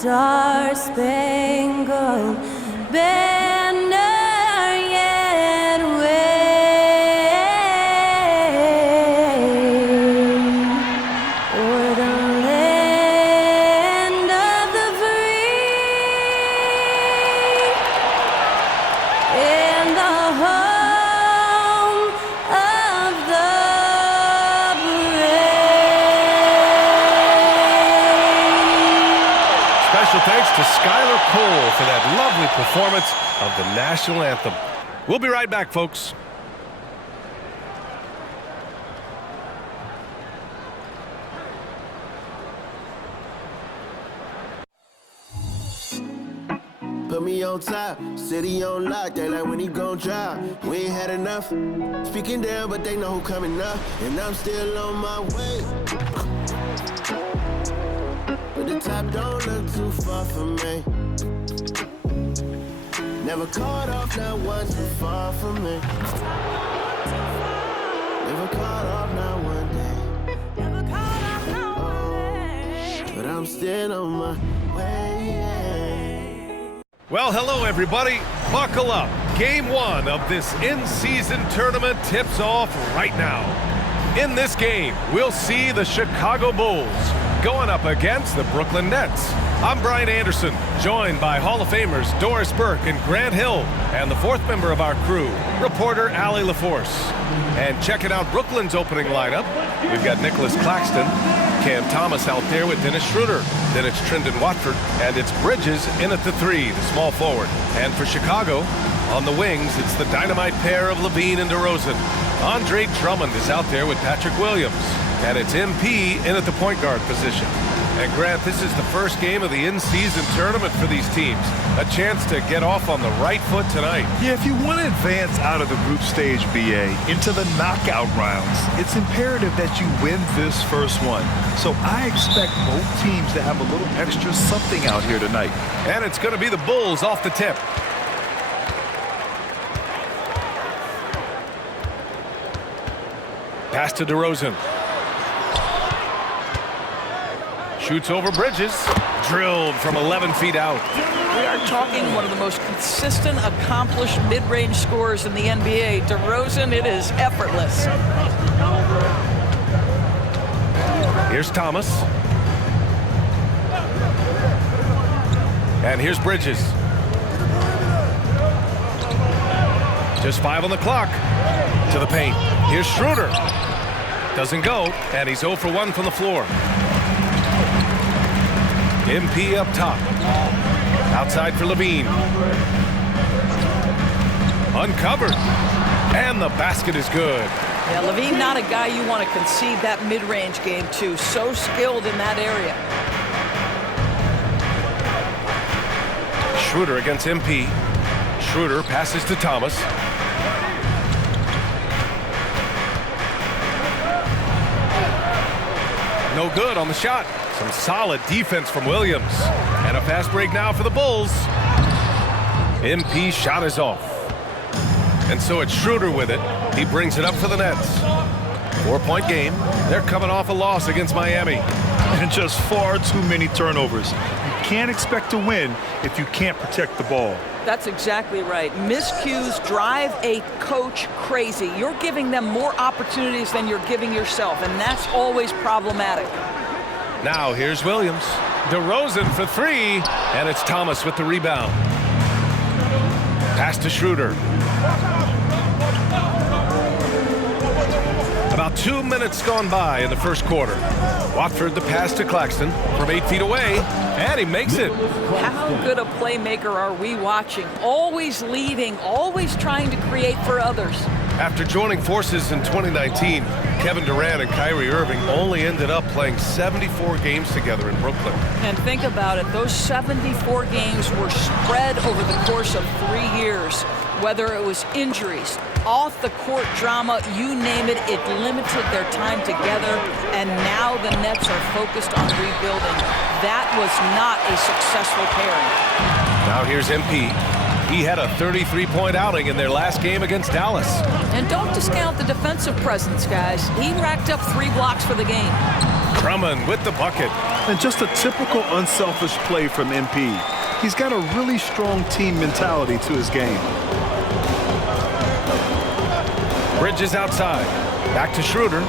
star-spangled banner yet wave o'er the land of the free and the home of the brave. Special thanks to Skylar Cole for that lovely performance of the national anthem. We'll be right back, folks. Put me on top, city on lock, they like when he gon' drop. We ain't had enough, speaking down, but they know who coming up. And I'm still on my way. But the top don't look too far from me. Never caught off, not one too far from me. Never caught off, not one day. But I'm still on my way. Well, hello, everybody. Buckle up. Game 1 of this in-season tournament tips off right now. In this game, we'll see the Chicago Bulls going up against the Brooklyn Nets. I'm Brian Anderson, joined by Hall of Famers Doris Burke and Grant Hill, and the fourth member of our crew, reporter Allie LaForce. And checking out Brooklyn's opening lineup, we've got Nicholas Claxton, Cam Thomas out there with Dennis Schroeder. Then it's Trendon Watford, and it's Bridges in at the 3, the small forward. And for Chicago, on the wings, it's the dynamite pair of LaVine and DeRozan. Andre Drummond is out there with Patrick Williams. And it's MP in at the point guard position. And Grant, this is the first game of the in-season tournament for these teams. A chance to get off on the right foot tonight. Yeah, if you want to advance out of the group stage, BA, into the knockout rounds, it's imperative that you win this first one. So I expect both teams to have a little extra something out here tonight. And it's going to be the Bulls off the tip. Pass to DeRozan. Shoots over Bridges. Drilled from 11 feet out. We are talking one of the most consistent, accomplished mid-range scorers in the NBA. DeRozan, it is effortless. Here's Thomas. And here's Bridges. Just 5 on the clock. To the paint. Here's Schroeder. Doesn't go, and he's 0 for 1 from the floor. MP up top. Outside for LaVine. Uncovered. And the basket is good. Yeah, LaVine, not a guy you want to concede that mid-range game to. So skilled in that area. Schroeder against MP. Schroeder passes to Thomas. No good on the shot. Some solid defense from Williams. And a fast break now for the Bulls. MP shot is off. And so it's Schroeder with it. He brings it up for the Nets. 4-point game. They're coming off a loss against Miami. And just far too many turnovers. You can't expect to win if you can't protect the ball. That's exactly right. Miscues drive a coach crazy. You're giving them more opportunities than you're giving yourself, and that's always problematic. Now here's Williams. DeRozan for 3, and it's Thomas with the rebound. Pass to Schroeder. About 2 minutes gone by in the first quarter. Watford the pass to Claxton from 8 feet away, and he makes it. How good a playmaker are we watching? Always leading, always trying to create for others. After joining forces in 2019, Kevin Durant and Kyrie Irving only ended up playing 74 games together in Brooklyn. And think about it, those 74 games were spread over the course of 3 years. Whether it was injuries, off-the-court drama, you name it, it limited their time together, and now the Nets are focused on rebuilding. That was not a successful pairing. Now here's MP. He had a 33-point outing in their last game against Dallas. And don't discount the defensive presence, guys. He racked up 3 blocks for the game. Drummond with the bucket. And just a typical unselfish play from MP. He's got a really strong team mentality to his game. Bridges outside. Back to Schroeder.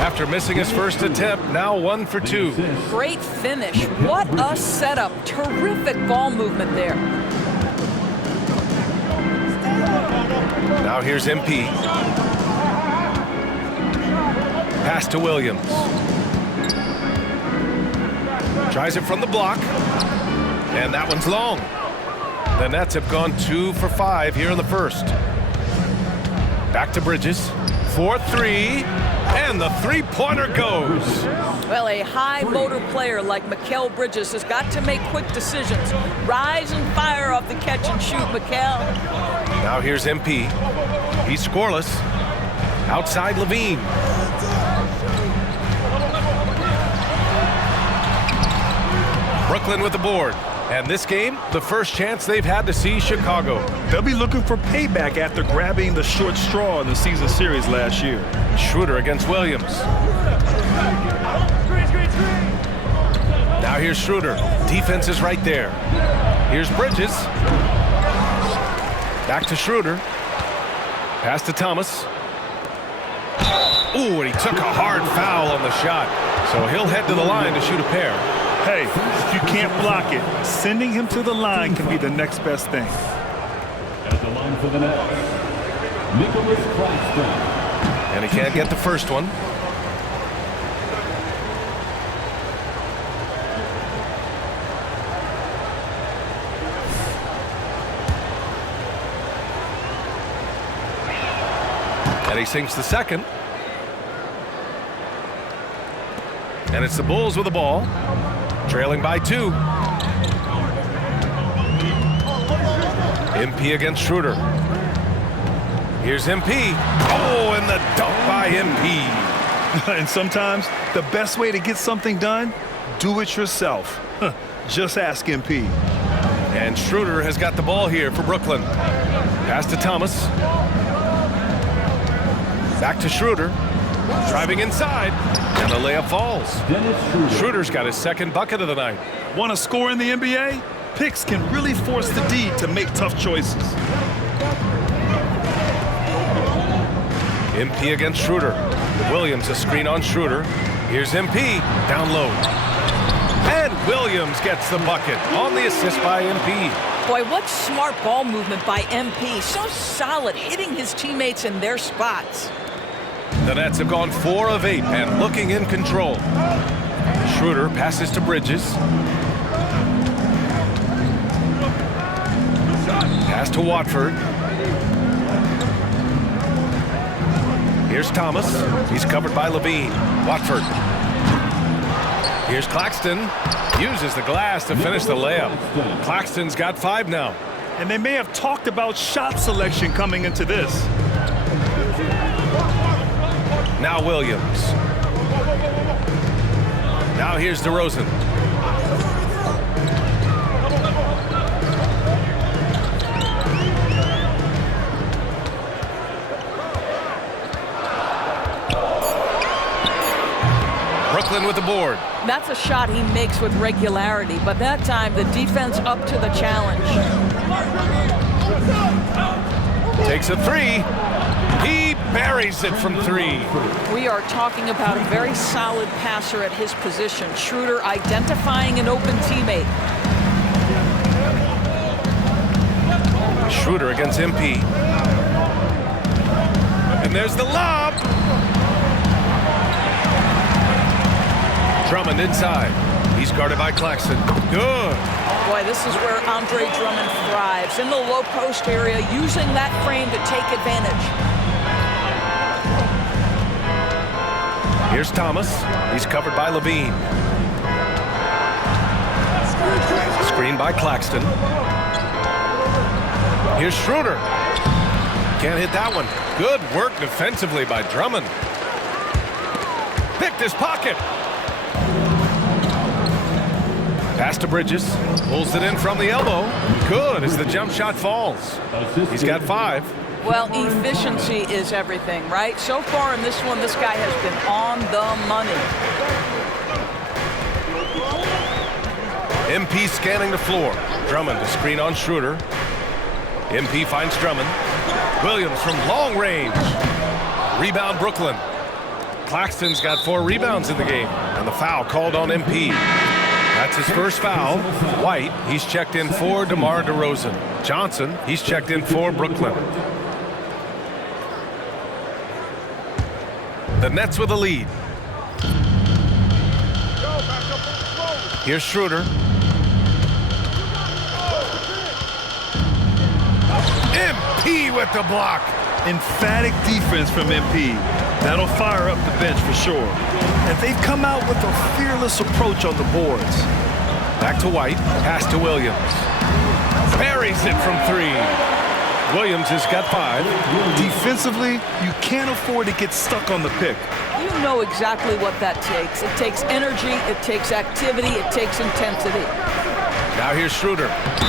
After missing his first attempt, now 1 for 2. Great finish. What a setup. Terrific ball movement there. Now here's MP. Pass to Williams. Tries it from the block. And that one's long. The Nets have gone 2 for 5 here in the first. Back to Bridges. 4-3. And the three-pointer goes. Well, a high-motor player like Mikal Bridges has got to make quick decisions. Rise and fire off the catch and shoot, Mikal. Now here's MP. He's scoreless. Outside Levine. Brooklyn with the board. And this game, the first chance they've had to see Chicago. They'll be looking for payback after grabbing the short straw in the season series last year. Schroeder against Williams. Now here's Schroeder. Defense is right there. Here's Bridges. Back to Schroeder. Pass to Thomas. Ooh, and he took a hard foul on the shot. So he'll head to the line to shoot a pair. Hey, if you can't block it, sending him to the line can be the next best thing. At the line for the Nets, Nicholas Claxton. And he can't get the first one. And he sinks the second. And it's the Bulls with the ball. Trailing by 2. MP against Schroeder. Here's MP. Oh, and the dunk by MP. And sometimes the best way to get something done, do it yourself. Just ask MP. And Schroeder has got the ball here for Brooklyn. Pass to Thomas. Back to Schroeder. Driving inside. And the layup falls. Schroeder's got his second bucket of the night. Want to score in the NBA? Picks can really force the D to make tough choices. MP against Schroeder. Williams a screen on Schroeder. Here's MP. Down low. And Williams gets the bucket on the assist by MP. Boy, what smart ball movement by MP. So solid, hitting his teammates in their spots. The Nets have gone 4 of 8 and looking in control. Schroeder passes to Bridges. Pass to Watford. Here's Thomas. He's covered by Levine. Watford. Here's Claxton. Uses the glass to finish the layup. Claxton's got 5 now. And they may have talked about shot selection coming into this. Now Williams. Now here's DeRozan. Brooklyn with the board. That's a shot he makes with regularity, but that time the defense up to the challenge. Takes a 3. He buries it from 3. We are talking about a very solid passer at his position. Schroeder identifying an open teammate. Schroeder against MP. And there's the lob. Drummond inside. He's guarded by Claxton. Good. Boy, this is where Andre Drummond thrives, in the low post area, using that frame to take advantage. Here's Thomas. He's covered by Levine. Screen by Claxton. Here's Schroeder. Can't hit that one. Good work defensively by Drummond. Picked his pocket. Pass to Bridges. Pulls it in from the elbow. Good as the jump shot falls. He's got 5. Well, efficiency is everything, right? So far in this one, this guy has been on the money. MP scanning the floor. Drummond to screen on Schroeder. MP finds Drummond. Williams from long range. Rebound Brooklyn. Claxton's got 4 rebounds in the game, and the foul called on MP. That's his first foul. White, he's checked in for DeMar DeRozan. Johnson, he's checked in for Brooklyn. The Nets with a lead. Here's Schroeder. MP with the block. Emphatic defense from MP. That'll fire up the bench for sure. And they've come out with a fearless approach on the boards. Back to White, pass to Williams. Buries it from 3. Williams has got 5. Defensively, you can't afford to get stuck on the pick. You know exactly what that takes. It takes energy, it takes activity, it takes intensity. Now here's Schroeder.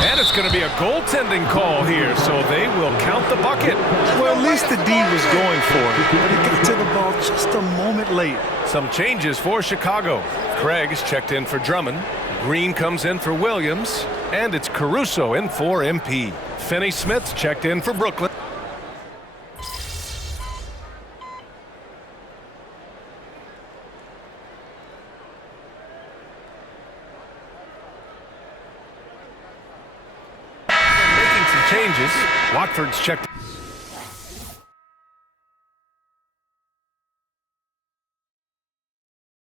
And it's going to be a goaltending call here, so they will count the bucket. Well, at least the D was going for it, but he got to the ball just a moment late. Some changes for Chicago. Craig is checked in for Drummond. Green comes in for Williams. And it's Caruso in for MP. Finney-Smith's checked in for Brooklyn. Making some changes. Watford's checked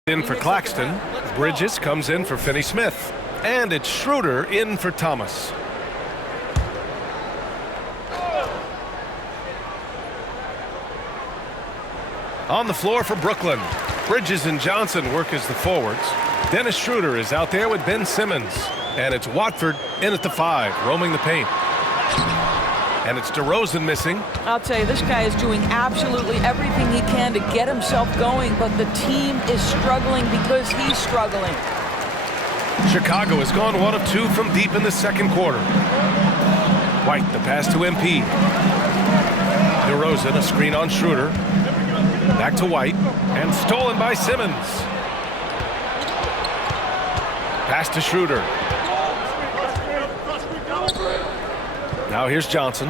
in for Claxton. Bridges comes in for Finney-Smith. And it's Schroeder in for Thomas. On the floor for Brooklyn. Bridges and Johnson work as the forwards. Dennis Schroeder is out there with Ben Simmons. And it's Watford in at the 5, roaming the paint. And it's DeRozan missing. I'll tell you, this guy is doing absolutely everything he can to get himself going, but the team is struggling because he's struggling. Chicago has gone 1 of 2 from deep in the second quarter. White, the pass to MP. DeRozan, a screen on Schroeder. Back to White, and stolen by Simmons. Pass to Schroeder. Now here's Johnson.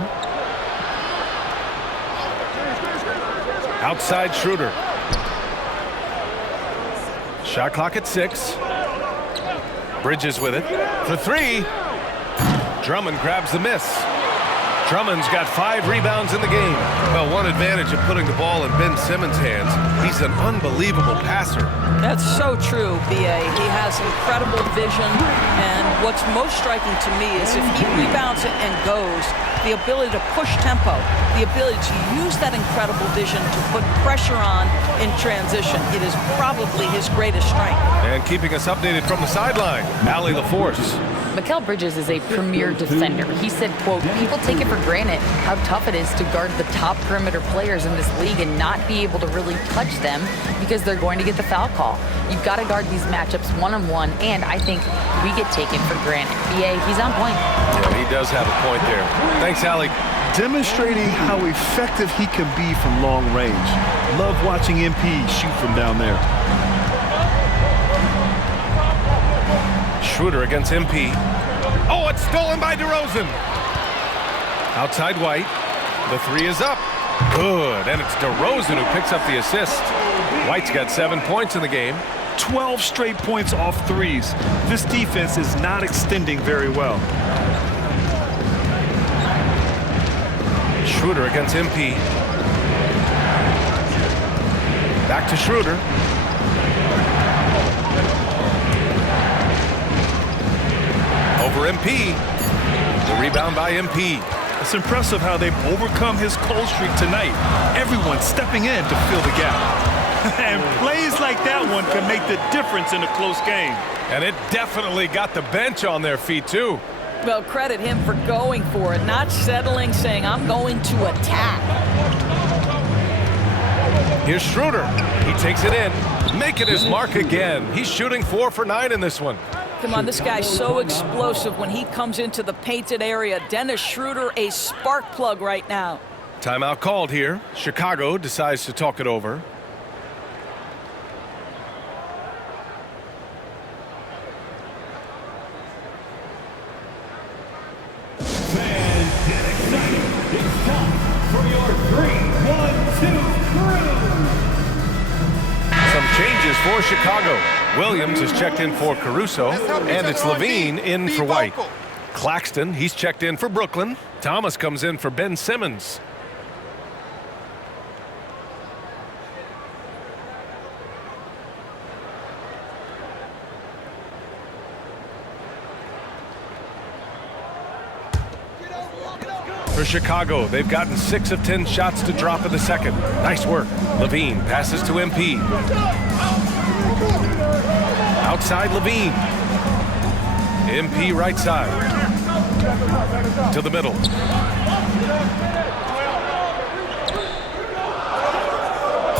Outside Schroeder. Shot clock at 6. Bridges with it for 3. Drummond grabs the miss. Drummond's got 5 rebounds in the game. Well, one advantage of putting the ball in Ben Simmons' hands, he's an unbelievable passer. That's so true, B.A. He has incredible vision, and what's most striking to me is if he rebounds it and goes, the ability to push tempo, the ability to use that incredible vision to put pressure on in transition. It is probably his greatest strength. And keeping us updated from the sideline, Allie LaForce. Mikal Bridges is a premier defender. He said, quote, people take it for granted how tough it is to guard the top perimeter players in this league and not be able to really touch them because they're going to get the foul call. You've got to guard these matchups one-on-one, and I think we get taken for granted. B.A., he's on point. Yeah, he does have a point there. Thanks, Allie. Demonstrating how effective he can be from long range. Love watching MP shoot from down there. Schroeder against MP. Oh, it's stolen by DeRozan. Outside White. The 3 is up. Good. And it's DeRozan who picks up the assist. White's got 7 points in the game. 12 straight points off threes. This defense is not extending very well. Schroeder against MP. Back to Schroeder. Over MP. The rebound by MP. It's impressive how they've overcome his cold streak tonight. Everyone stepping in to fill the gap. And plays like that one can make the difference in a close game. And it definitely got the bench on their feet, too. Well, credit him for going for it, not settling, saying, I'm going to attack. Here's Schroeder. He takes it in, making his mark again. He's shooting 4 for 9 in this one. Come on, this guy's so explosive when he comes into the painted area. Dennis Schroeder, a spark plug right now. Timeout called here. Chicago decides to talk it over. fans, get excited. It's time for your 3-1-2 crew. Some changes for Chicago. Williams is checked in for Caruso, and it's Levine in for White. Claxton, he's checked in for Brooklyn. Thomas comes in for Ben Simmons. For Chicago, they've gotten 6 of 10 shots to drop in the second. Nice work. Levine passes to MP. Outside Levine. MP right side. To the middle.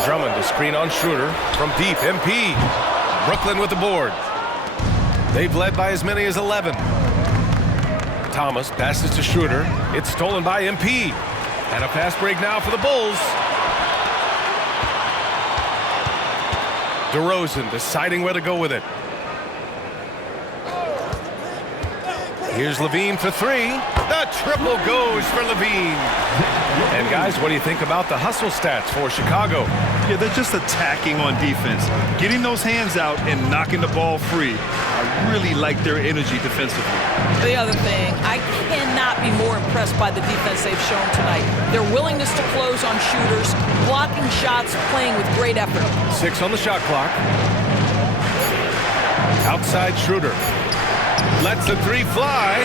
Drummond to screen on Schroeder. From deep, MP. Brooklyn with the board. They've led by as many as 11. Thomas passes to Schroeder. It's stolen by MP. And a fast break now for the Bulls. DeRozan deciding where to go with it. Here's Levine for 3. The triple goes for Levine. And guys, what do you think about the hustle stats for Chicago? Yeah, they're just attacking on defense. Getting those hands out and knocking the ball free. I really like their energy defensively. The other thing, I cannot be more impressed by the defense they've shown tonight. Their willingness to close on shooters, blocking shots, playing with great effort. 6 on the shot clock. Outside Schroeder. Lets the 3 fly.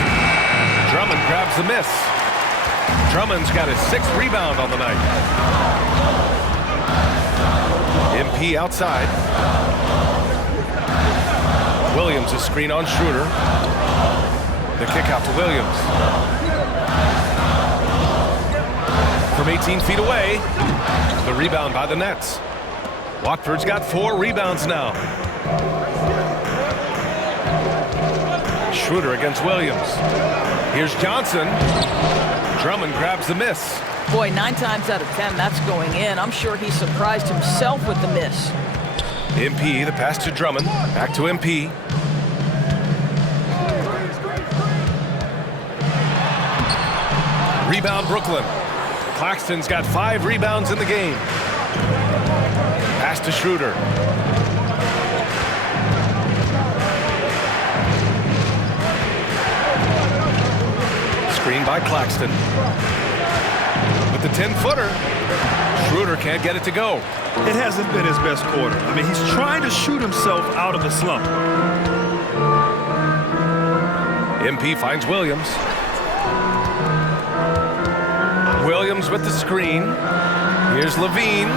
Drummond grabs the miss. Drummond's got his 6th rebound on the night. MP outside. Williams a screen on Schroeder. The kick out to Williams. From 18 feet away. The rebound by the Nets. Watford's got 4 rebounds now. Schroeder against Williams. Here's Johnson. Drummond grabs the miss. Boy, 9 times out of 10, that's going in. I'm sure he surprised himself with the miss. MP, the pass to Drummond. Back to MP. Rebound Brooklyn. Claxton's got 5 rebounds in the game. Pass to Schroeder. Screen by Claxton. With the 10-footer, Schroeder can't get it to go. It hasn't been his best quarter. I mean, he's trying to shoot himself out of the slump. MP finds Williams. Williams with the screen. Here's Levine.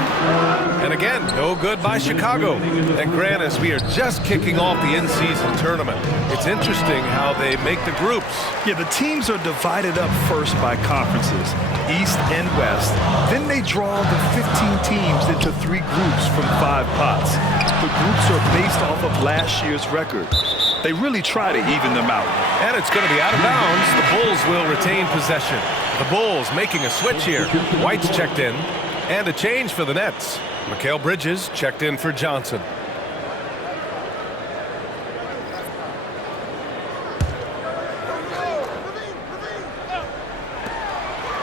And again, no good by Chicago. And grant us, we are just kicking off the in-season tournament. It's interesting how they make the groups. Yeah, the teams are divided up first by conferences, East and West. Then they draw the 15 teams into 3 groups from 5 pots. The groups are based off of last year's record. They really try to even them out. And it's going to be out of bounds. The Bulls will retain possession. The Bulls making a switch here. White's checked in. And a change for the Nets. Mikal Bridges checked in for Johnson.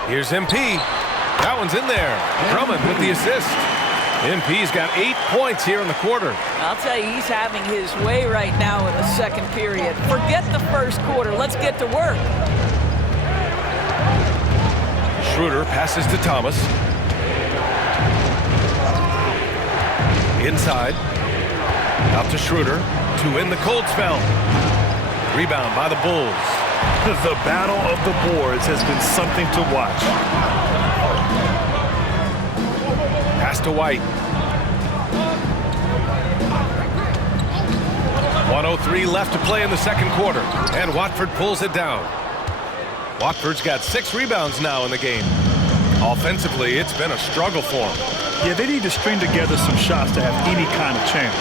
Here's MP. That one's in there. Drummond with the assist. MP's got 8 points here in the quarter. I'll tell you, he's having his way right now in the second period. Forget the first quarter. Let's get to work. Schroeder passes to Thomas. Inside. Out to Schroeder to win the cold spell. Rebound by the Bulls. The battle of the boards has been something to watch. Pass to White. 1:03 left to play in the second quarter. And Watford pulls it down. Watford's got 6 rebounds now in the game. Offensively, it's been a struggle for them. Yeah, they need to string together some shots to have any kind of chance.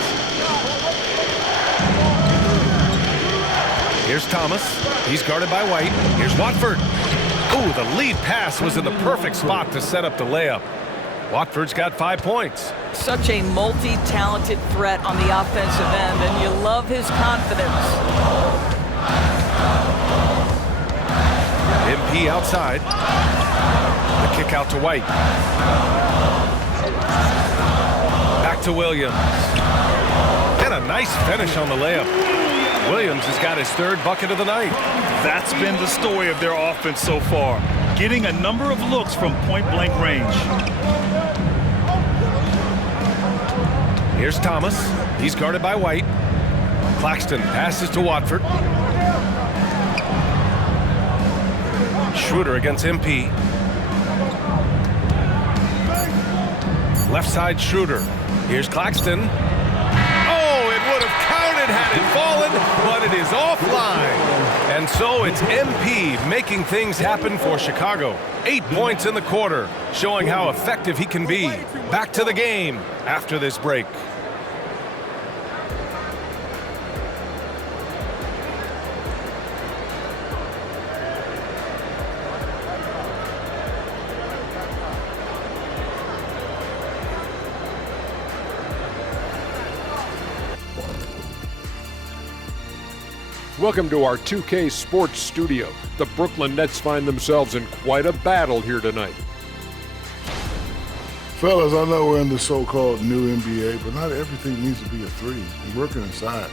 Here's Thomas. He's guarded by White. Here's Watford. Ooh, the lead pass was in the perfect spot to set up the layup. Watford's got 5 points. Such a multi-talented threat on the offensive end, and you love his confidence. MP outside. The kick out to White. Back to Williams. And a nice finish on the layup. Williams has got his third bucket of the night. That's been the story of their offense so far, getting a number of looks from point-blank range. Here's Thomas. He's guarded by White. Claxton passes to Watford. Schroeder against MP. Left side Schroeder. Here's Claxton. Oh, it would have counted had it fallen, but it is offline. And so it's MP making things happen for Chicago. 8 points in the quarter, showing how effective he can be. Back to the game after this break. Welcome to our 2K Sports Studio. The Brooklyn Nets find themselves in quite a battle here tonight. Fellas, I know we're in the so-called new NBA, but not everything needs to be a three. You're working inside.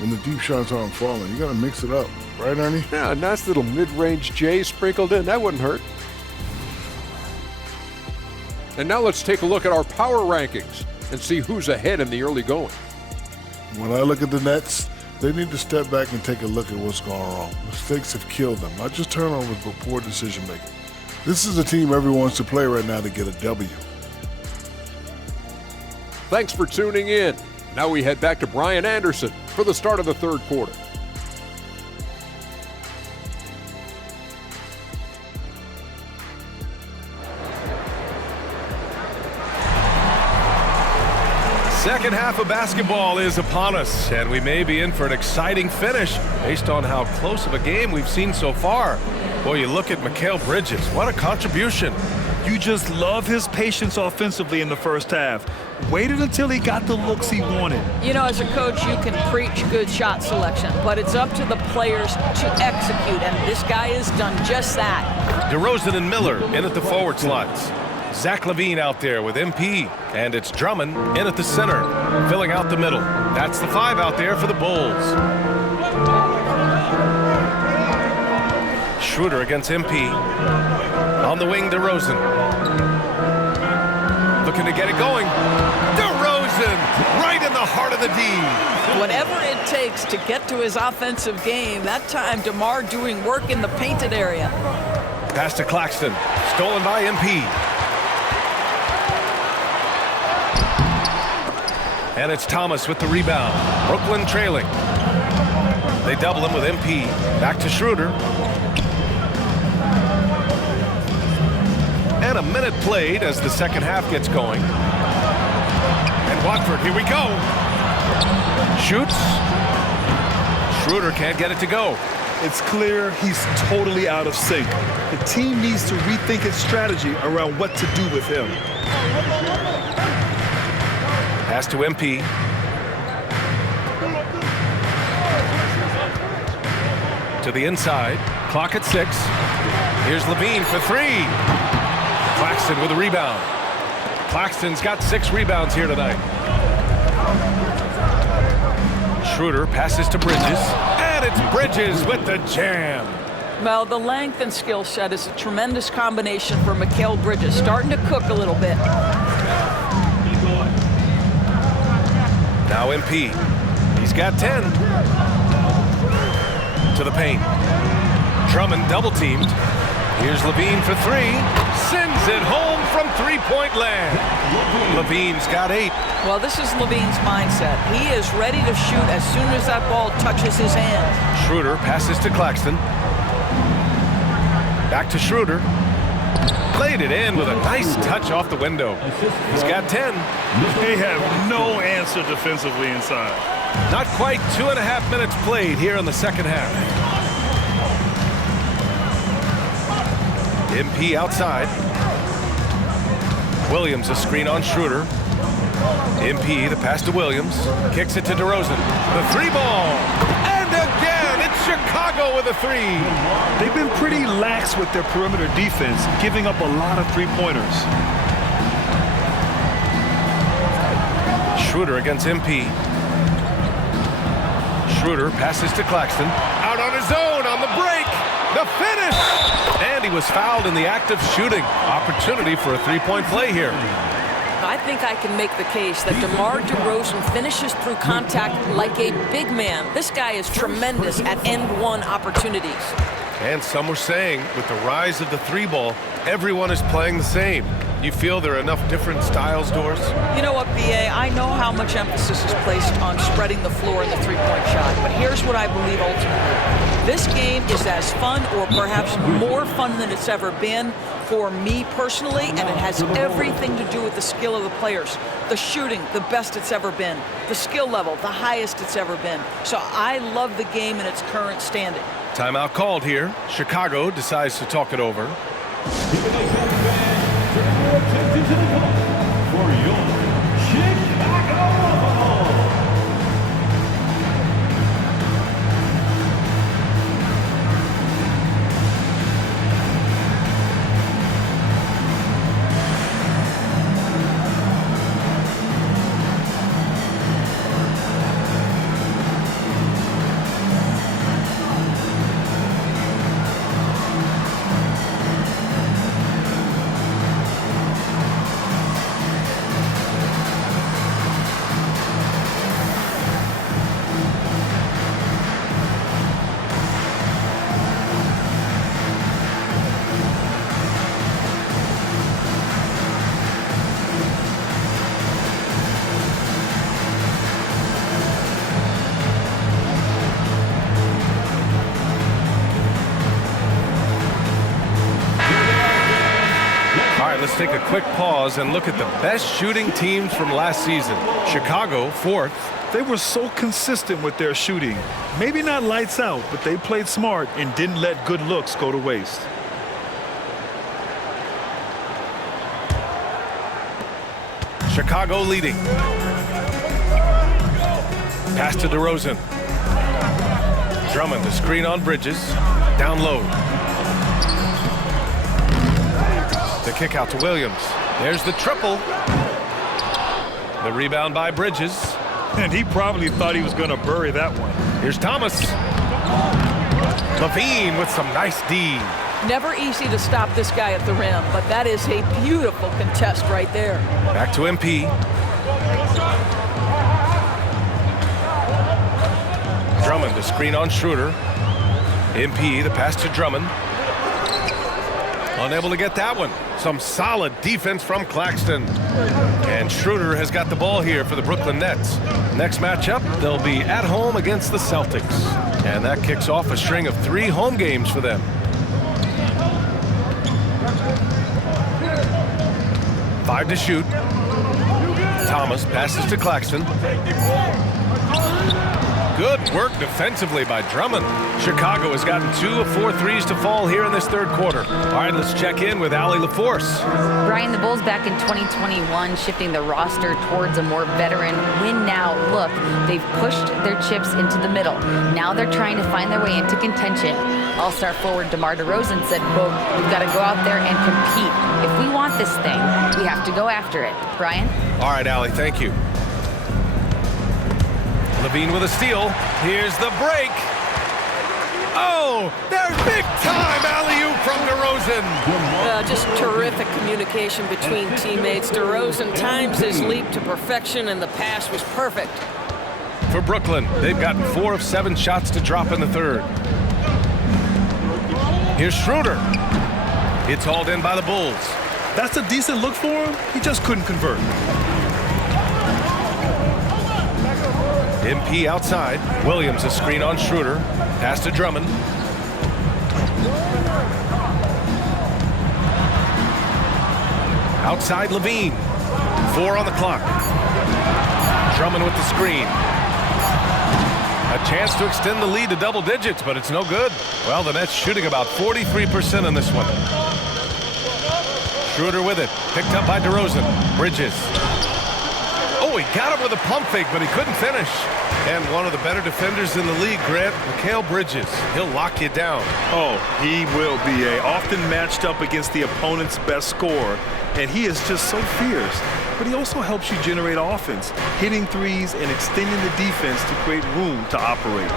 When the deep shots aren't falling, you got to mix it up. Right, Ernie? Yeah, a nice little mid-range J sprinkled in. That wouldn't hurt. And now let's take a look at our power rankings and see who's ahead in the early going. When I look at the Nets, they need to step back and take a look at what's going wrong. Mistakes have killed them, not just turnovers, but poor decision-making. This is a team everyone wants to play right now to get a W. Thanks for tuning in. Now we head back to Brian Anderson for the start of the third quarter. Second half of basketball is upon us, and we may be in for an exciting finish based on how close of a game we've seen so far. Boy, you look at Mikal Bridges. What a contribution. You just love his patience offensively in the first half. Waited until he got the looks he wanted. You know, as a coach, you can preach good shot selection, but it's up to the players to execute, and this guy has done just that. DeRozan and Miller in at the forward slots. Zach LaVine out there with MP, and it's Drummond in at the center, filling out the middle. That's the 5 out there for the Bulls. Schroeder against MP. On the wing, DeRozan. Looking to get it going. DeRozan right in the heart of the D. Whatever it takes to get to his offensive game, that time DeMar doing work in the painted area. Pass to Claxton, stolen by MP. And it's Thomas with the rebound. Brooklyn trailing. They double him with MP. Back to Schroeder. And a minute played as the second half gets going. And Watford, here we go. Shoots. Schroeder can't get it to go. It's clear he's totally out of sync. The team needs to rethink its strategy around what to do with him. Pass to MP. To the inside. Clock at 6. Here's LaVine for 3. Claxton with a rebound. Claxton's got 6 rebounds here tonight. Schroeder passes to Bridges. And it's Bridges with the jam. Well, the length and skill set is a tremendous combination for Mikal Bridges. Starting to cook a little bit. Now MP. He's got 10. To the paint. Drummond double teamed. Here's LaVine for 3. Sends it home from three-point land. LaVine's got 8. Well, this is LaVine's mindset. He is ready to shoot as soon as that ball touches his hand. Schroeder passes to Claxton. Back to Schroeder. Played it in with a nice touch off the window. He's got 10. They have no answer defensively inside. Not quite 2.5 minutes played here in the second half. MP outside. Williams a screen on Schroeder. MP the pass to Williams. Kicks it to DeRozan. The 3 ball. And again it's Chicago with a three. They've been pretty lax with their perimeter defense, giving up a lot of three-pointers. Schroeder against MP. Schroeder passes to Claxton. Out on his own on the break. The finish! And he was fouled in the act of shooting. Opportunity for a three-point play here. I think I can make the case that DeMar DeRozan finishes through contact like a big man. This guy is tremendous at end-one opportunities. And some were saying, with the rise of the three ball, everyone is playing the same. You feel there are enough different styles, Doris? You know what, B.A., I know how much emphasis is placed on spreading the floor in the three-point shot, but here's what I believe ultimately. This game is as fun or perhaps more fun than it's ever been for me personally, and it has everything to do with the skill of the players. The shooting, the best it's ever been. The skill level, the highest it's ever been. So I love the game in its current standing. Timeout called here. Chicago decides to talk it over. Attention to the call for your Chicago. Let's take a quick pause and look at the best shooting teams from last season. Chicago, 4th. They were so consistent with their shooting. Maybe not lights out, but they played smart and didn't let good looks go to waste. Chicago leading. Pass to DeRozan. Drummond, the screen on Bridges. Down low. The kick out to Williams. There's the triple. The rebound by Bridges. And he probably thought he was going to bury that one. Here's Thomas. LaVine with some nice D. Never easy to stop this guy at the rim, but that is a beautiful contest right there. Back to MP. Drummond, the screen on Schroeder. MP, the pass to Drummond. Unable to get that one. Some solid defense from Claxton. And Schroeder has got the ball here for the Brooklyn Nets. Next matchup, they'll be at home against the Celtics. And that kicks off a string of 3 home games for them. 5 to shoot. Thomas passes to Claxton. Good work defensively by Drummond. Chicago has gotten 2 of 4 threes to fall here in this third quarter. All right, let's check in with Allie LaForce. Brian, the Bulls back in 2021 shifting the roster towards a more veteran win-now look. They've pushed their chips into the middle. Now they're trying to find their way into contention. All-star forward DeMar DeRozan said, quote, "We've got to go out there and compete. If we want this thing, we have to go after it." Brian? All right, Allie, thank you. LaVine with a steal. Here's the break. Oh, there's big time alley-oop from DeRozan. Just terrific communication between teammates. DeRozan times his leap to perfection, and the pass was perfect. For Brooklyn, they've gotten 4 of 7 shots to drop in the third. Here's Schroeder. It's hauled in by the Bulls. That's a decent look for him. He just couldn't convert. MP outside. Williams a screen on Schroeder. Pass to Drummond. Outside LaVine. 4 on the clock. Drummond with the screen. A chance to extend the lead to double digits, but it's no good. Well, the Nets shooting about 43% in this one. Schroeder with it. Picked up by DeRozan. Bridges. Oh, he got him with a pump fake, but he couldn't finish. And one of the better defenders in the league, Grant, Mikal Bridges. He'll lock you down. Oh, he will be often matched up against the opponent's best scorer, and he is just so fierce. But he also helps you generate offense, hitting threes and extending the defense to create room to operate.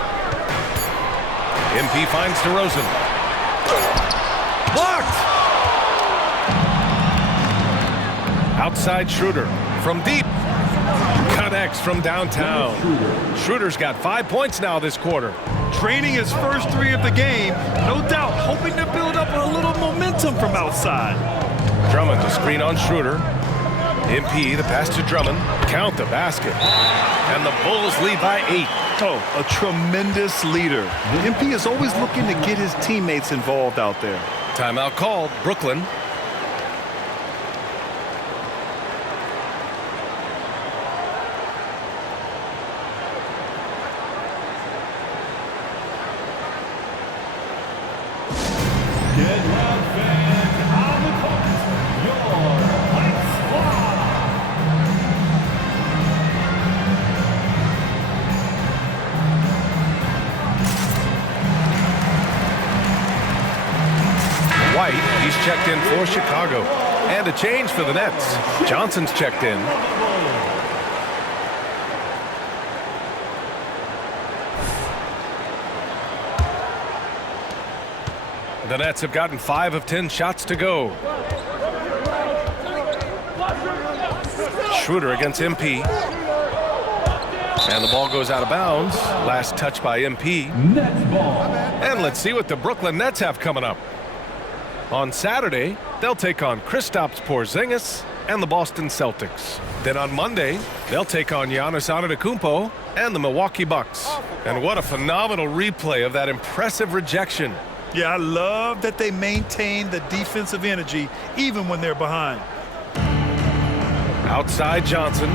MP finds DeRozan. Blocked! Outside Schroeder from deep. Connects from downtown. Schroeder's got 5 points now this quarter. Draining his first three of the game, no doubt hoping to build up a little momentum from outside. Drummond, the screen on Schroeder. MP, the pass to Drummond. Count the basket. And the Bulls lead by 8. Oh, a tremendous leader. MP is always looking to get his teammates involved out there. Timeout called. Brooklyn. Get loud, fans, on the court, your White Squad. White, he's checked in for Chicago. And a change for the Nets. Johnson's checked in. The Nets have gotten 5 of 10 shots to go. Schroeder against MP. And the ball goes out of bounds. Last touch by MP. Nets ball. And let's see what the Brooklyn Nets have coming up. On Saturday, they'll take on Kristaps Porzingis and the Boston Celtics. Then on Monday, they'll take on Giannis Antetokounmpo and the Milwaukee Bucks. And what a phenomenal replay of that impressive rejection. Yeah, I love that they maintain the defensive energy even when they're behind. Outside Johnson.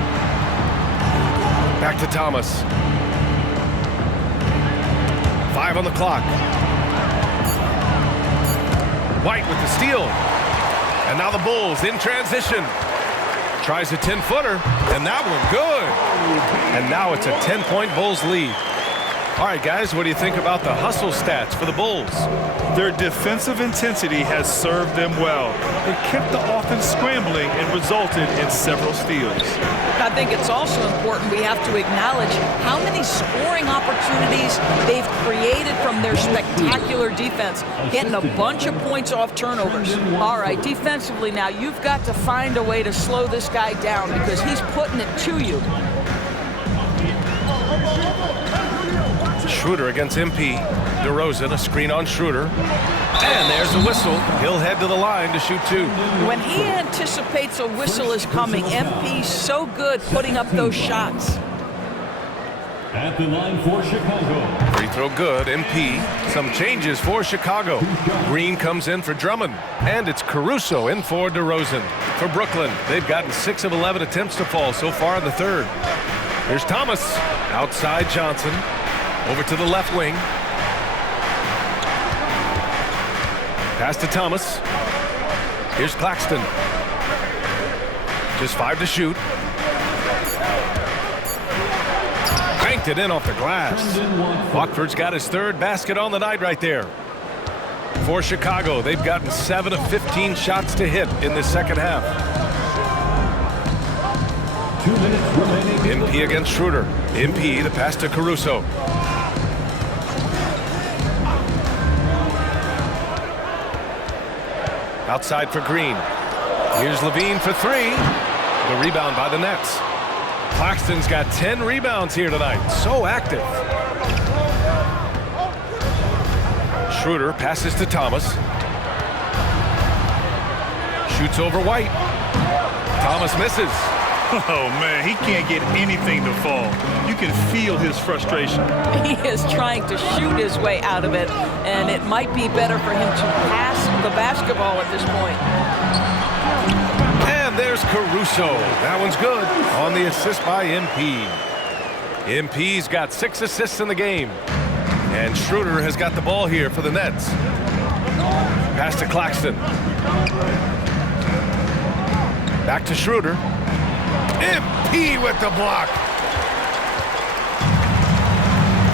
Back to Thomas. 5 on the clock. White with the steal. And now the Bulls in transition. Tries a 10-footer, and that one good. And now it's a 10-point Bulls lead. All right, guys, what do you think about the hustle stats for the Bulls? Their defensive intensity has served them well. It kept the offense scrambling and resulted in several steals. I think it's also important we have to acknowledge how many scoring opportunities they've created from their spectacular defense, getting a bunch of points off turnovers. All right, defensively now, you've got to find a way to slow this guy down because he's putting it to you. Schroeder against MP. DeRozan, a screen on Schroeder. And there's a whistle. He'll head to the line to shoot 2. When he anticipates a whistle is coming, MP's so good putting up those shots. At the line for Chicago. Free throw good. MP. Some changes for Chicago. Green comes in for Drummond. And it's Caruso in for DeRozan. For Brooklyn, they've gotten 6 of 11 attempts to fall so far in the third. Here's Thomas. Outside Johnson. Over to the left wing. Pass to Thomas. Here's Claxton. Just 5 to shoot. Banked it in off the glass. Watford's got his 3rd basket on the night right there. For Chicago, they've gotten 7 of 15 shots to hit in the second half. 2 minutes remaining. MP against Schroeder. MP, the pass to Caruso. Outside for Green. Here's Levine for 3. The rebound by the Nets. Claxton's got 10 rebounds here tonight. So active. Schroeder passes to Thomas. Shoots over White. Thomas misses. Oh, man, he can't get anything to fall. You can feel his frustration. He is trying to shoot his way out of it, and it might be better for him to pass the basketball at this point. And there's Caruso. That one's good on the assist by MP. MP's got 6 assists in the game. And Schroeder has got the ball here for the Nets. Pass to Claxton. Back to Schroeder. MP with the block.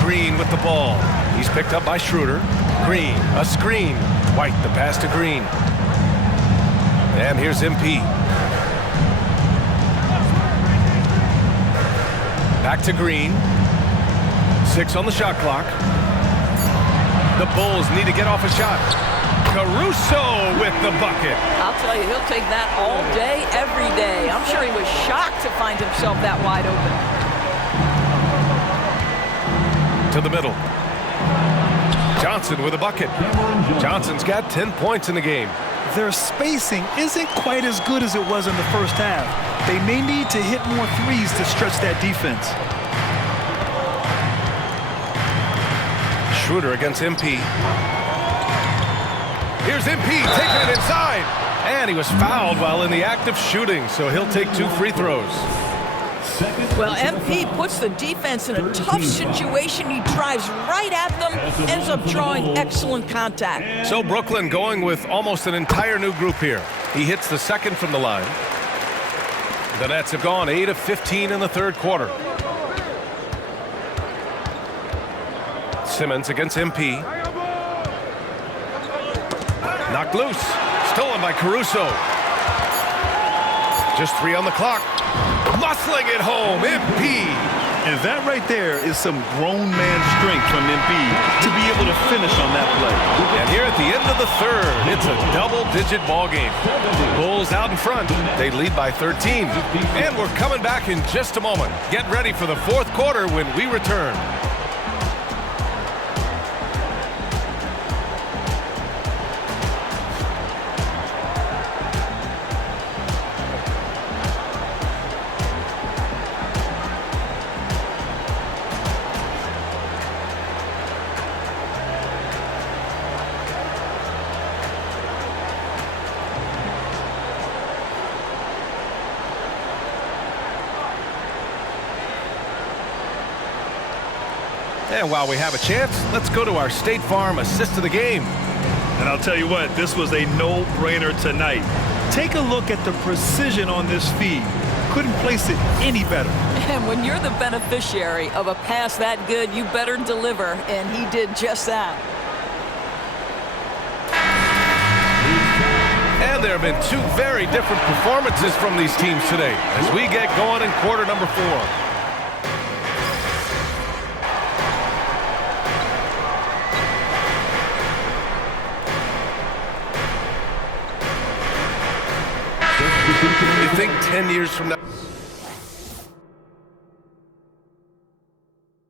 Green with the ball. He's picked up by Schroeder. Green, a screen. White, the pass to Green. And here's MP. Back to Green. 6 on the shot clock. The Bulls need to get off a shot. Caruso with the bucket. I'll tell you, he'll take that all day, every day. I'm sure he was shocked to find himself that wide open. To the middle. Johnson with a bucket. Johnson's got 10 points in the game. Their spacing isn't quite as good as it was in the first half. They may need to hit more threes to stretch that defense. Schroeder against MP. Here's MP taking it inside. And he was fouled while in the act of shooting, so he'll take 2 free throws. Well, MP puts the defense in a tough situation. He drives right at them, ends up drawing excellent contact. So Brooklyn going with almost an entire new group here. He hits the second from the line. The Nets have gone 8 of 15 in the third quarter. Simmons against MP. Knocked loose. Stolen by Caruso. Just 3 on the clock. Muscling it home, MP. And that right there is some grown man strength from MP to be able to finish on that play. And here at the end of the third, it's a double-digit ball game. Bulls out in front. They lead by 13. And we're coming back in just a moment. Get ready for the fourth quarter when we return. And while we have a chance, let's go to our State Farm assist of the game. And I'll tell you what, this was a no-brainer tonight. Take a look at the precision on this feed. Couldn't place it any better. And when you're the beneficiary of a pass that good, you better deliver, and he did just that. And there have been 2 very different performances from these teams today as we get going in quarter number 4. You think 10 years from now,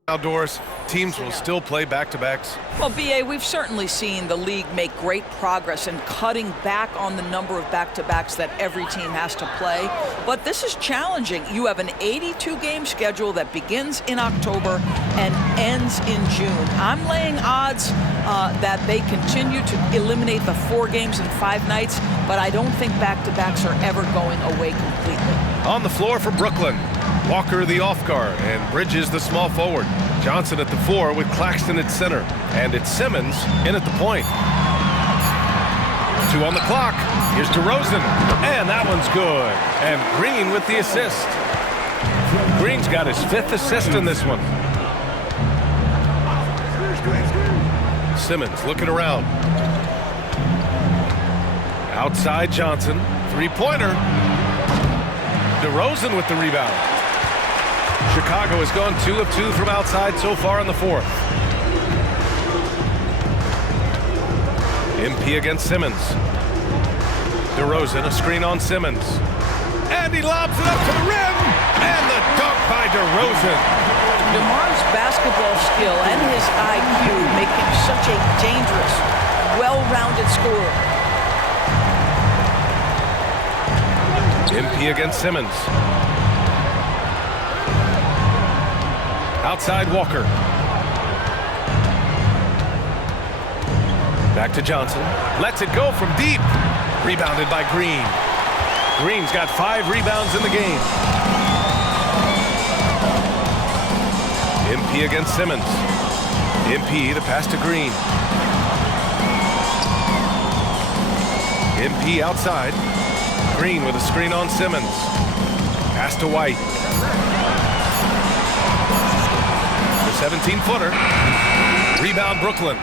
outdoors, teams will still play back-to-backs? Well, B.A., we've certainly seen the league make great progress in cutting back on the number of back-to-backs that every team has to play. But this is challenging. You have an 82-game schedule that begins in October and ends in June. I'm laying odds that they continue to eliminate the 4 games in 5 nights, but I don't think back-to-backs are ever going away completely. On the floor for Brooklyn, Walker the off guard and Bridges the small forward. Johnson at the 4 with Claxton at center. And it's Simmons in at the point. 2 on the clock. Here's DeRozan. And that one's good. And Green with the assist. Green's got his 5th assist in this one. Simmons looking around. Outside Johnson. 3-pointer. DeRozan with the rebound. Chicago has gone 2 of 2 from outside so far in the 4th. MP against Simmons. DeRozan, a screen on Simmons. And he lobs it up to the rim. And the dunk by DeRozan. DeMar's basketball skill and his IQ make him such a dangerous, well-rounded scorer. MP against Simmons. Outside Walker. Back to Johnson. Lets it go from deep. Rebounded by Green. Green's got 5 rebounds in the game. MP against Simmons. MP, the pass to Green. MP outside. Green with a screen on Simmons. Pass to White. The 17-footer. Rebound Brooklyn.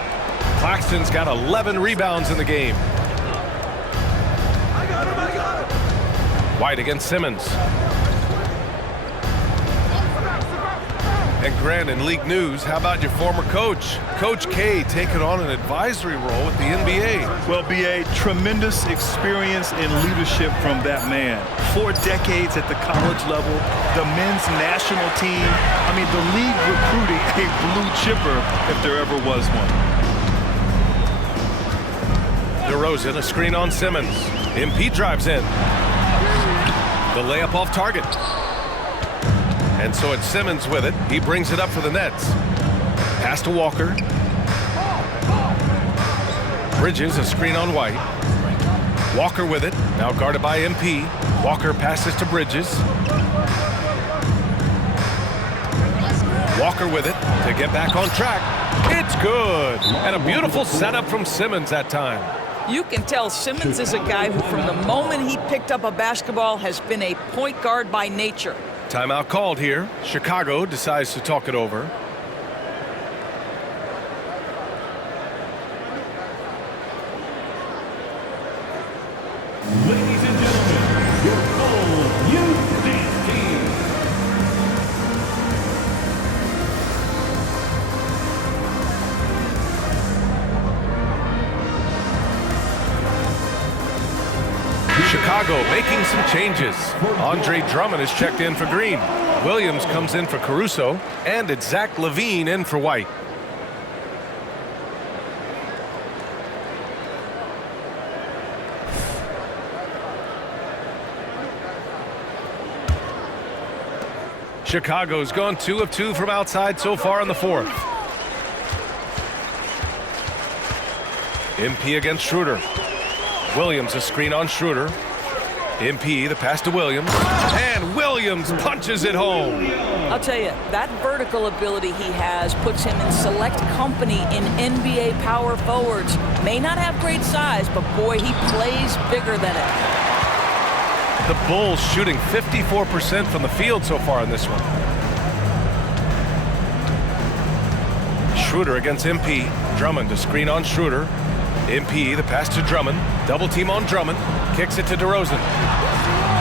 Claxton's got 11 rebounds in the game. White against Simmons. And Grant, in league news, how about your former coach? Coach K taking on an advisory role with the NBA. Well, B.A., tremendous experience in leadership from that man. 4 decades at the college level, the men's national team. I mean, the league recruiting a blue chipper if there ever was one. DeRozan, a screen on Simmons. MP drives in. The layup off target. And so it's Simmons with it. He brings it up for the Nets. Pass to Walker. Bridges, a screen on White. Walker with it. Now guarded by MP. Walker passes to Bridges. Walker with it to get back on track. It's good. And a beautiful setup from Simmons that time. You can tell Simmons is a guy who, from the moment he picked up a basketball, has been a point guard by nature. Timeout called here. Chicago decides to talk it over. Ladies and gentlemen, your full youth team. Chicago making some changes. Andre Drummond is checked in for Green. Williams comes in for Caruso, and it's Zach LaVine in for White. Chicago's gone 2 of 2 from outside so far in the fourth. MP against Schroeder. Williams a screen on Schroeder. MP the pass to Williams. And Williams punches it home. I'll tell you, that vertical ability he has puts him in select company in NBA power forwards. May not have great size, but boy, he plays bigger than it. The Bulls shooting 54% from the field so far in this one. Schroeder against MP. Drummond to screen on Schroeder. MP the pass to Drummond. Double team on Drummond. Kicks it to DeRozan.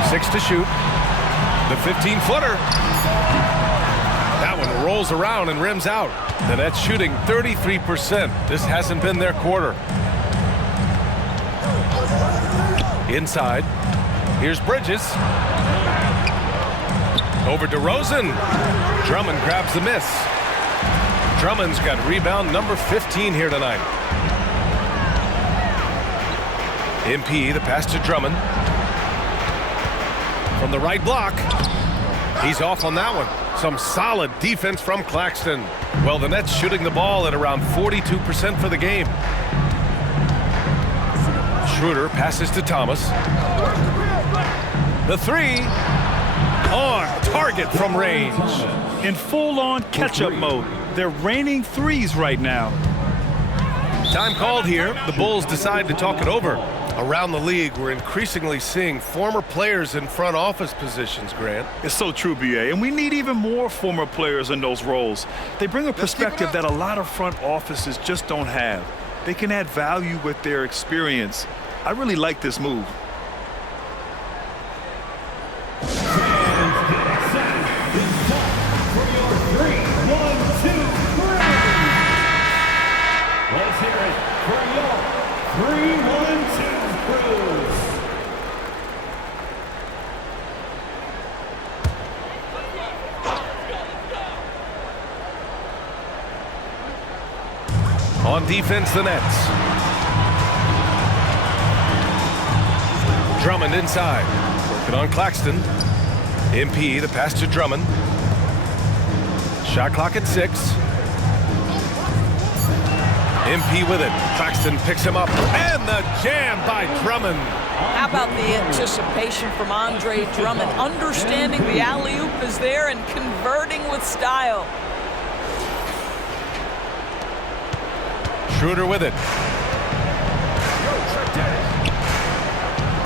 6 to shoot. The 15-footer. That one rolls around and rims out. The Nets shooting 33%. This hasn't been their quarter. Inside. Here's Bridges. Over DeRozan. Drummond grabs the miss. Drummond's got rebound number 15 here tonight. MP the pass to Drummond. From the right block. He's off on that one. Some solid defense from Claxton. Well, the Nets shooting the ball at around 42% for the game. Schroeder passes to Thomas. The 3 on target from range. In full-on catch-up mode. They're raining threes right now. Time called here. The Bulls decide to talk it over. Around the league, we're increasingly seeing former players in front office positions, Grant. It's so true, B.A., and we need even more former players in those roles. They bring a perspective that a lot of front offices just don't have. They can add value with their experience. I really like this move. Let's hear it for your 3-1-2 crew. On defense, the Nets. Drummond inside. Working on Claxton. MP the pass to Drummond. Shot clock at 6. MP with it. Claxton picks him up. And the jam by Drummond. How about the anticipation from Andre Drummond? Understanding the alley-oop is there and converting with style. Schroeder with it.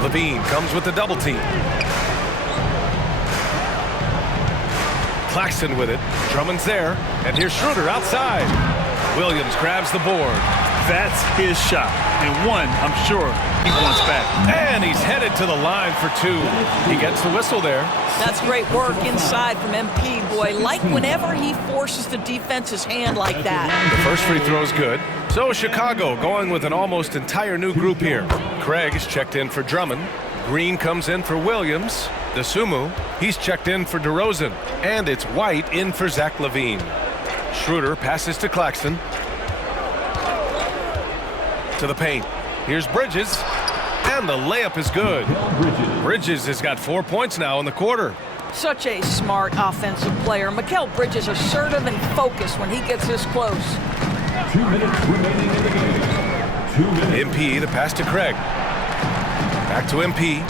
LaVine comes with the double team. Claxton with it. Drummond's there. And here's Schroeder outside. Williams grabs the board. That's his shot. And one, I'm sure, he wants back. And he's headed to the line for two. He gets the whistle there. That's great work inside from MP. Boy, like whenever he forces the defense's hand like that. The first free throw is good. So Chicago going with an almost entire new group here. Craig is checked in for Drummond. Green comes in for Williams. DeSumo, he's checked in for DeRozan. And it's White in for Zach LaVine. Schroeder passes to Claxton. To the paint. Here's Bridges. And the layup is good. Bridges has got 4 points now in the quarter. Such a smart offensive player. Mikal Bridges assertive and focused when he gets this close. 2 minutes remaining in the game. 2 minutes. MP, the pass to Craig. Back to MP.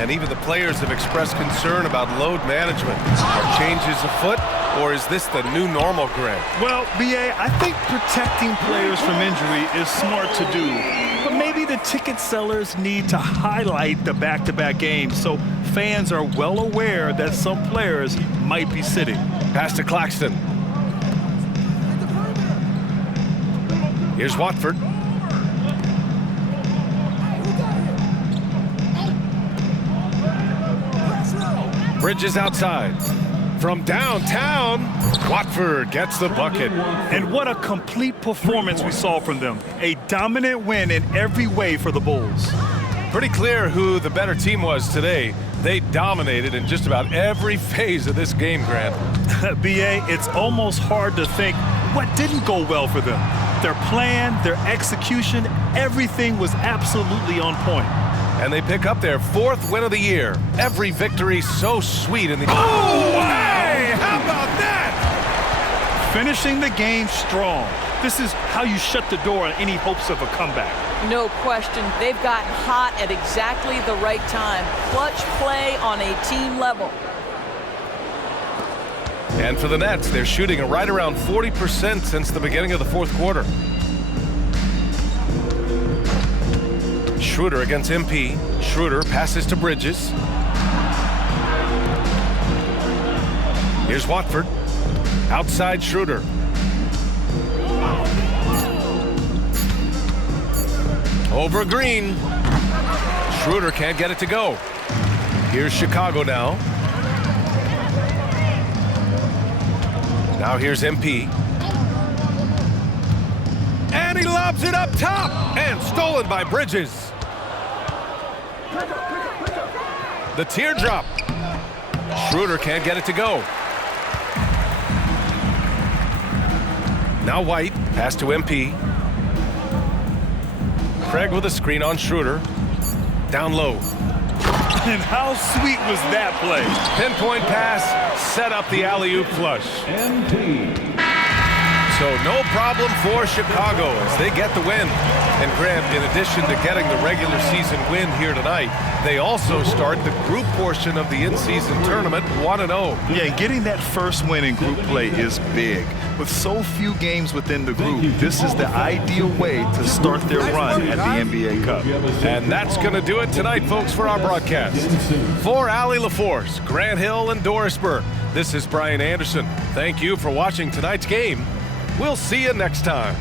And even the players have expressed concern about load management. Are changes afoot, or is this the new normal, Greg? Well, B.A., I think protecting players from injury is smart to do. But maybe the ticket sellers need to highlight the back-to-back games so fans are well aware that some players might be sitting. Pass to Claxton. Here's Watford. Bridges outside. From downtown, Watford gets the bucket. And what a complete performance we saw from them. A dominant win in every way for the Bulls. Pretty clear who the better team was today. They dominated in just about every phase of this game, Grant. B.A., it's almost hard to think what didn't go well for them. Their plan, their execution, everything was absolutely on point. And they pick up their 4th win of the year. Every victory so sweet in the... Oh, hey! How about that? Finishing the game strong. This is how you shut the door on any hopes of a comeback. No question. They've gotten hot at exactly the right time. Clutch play on a team level. And for the Nets, they're shooting right around 40% since the beginning of the 4th quarter. Schroeder against MP. Schroeder passes to Bridges. Here's Watford. Outside Schroeder. Over Green. Schroeder can't get it to go. Here's Chicago now. Now here's MP. And he lobs it up top. And stolen by Bridges. The teardrop. Schroeder can't get it to go. Now White. Pass to MP. Craig with a screen on Schroeder. Down low. And how sweet was that play? Pinpoint pass, set up the alley-oop flush. So no problem for Chicago as they get the win. And Grant, in addition to getting the regular season win here tonight, they also start the group portion of the in-season tournament 1-0. Yeah, getting that first win in group play is big. With so few games within the group, this is the ideal way to start their run at the NBA Cup. And that's going to do it tonight, folks, for our broadcast. For Allie LaForce, Grant Hill, and Doris Burke, this is Brian Anderson. Thank you for watching tonight's game. We'll see you next time.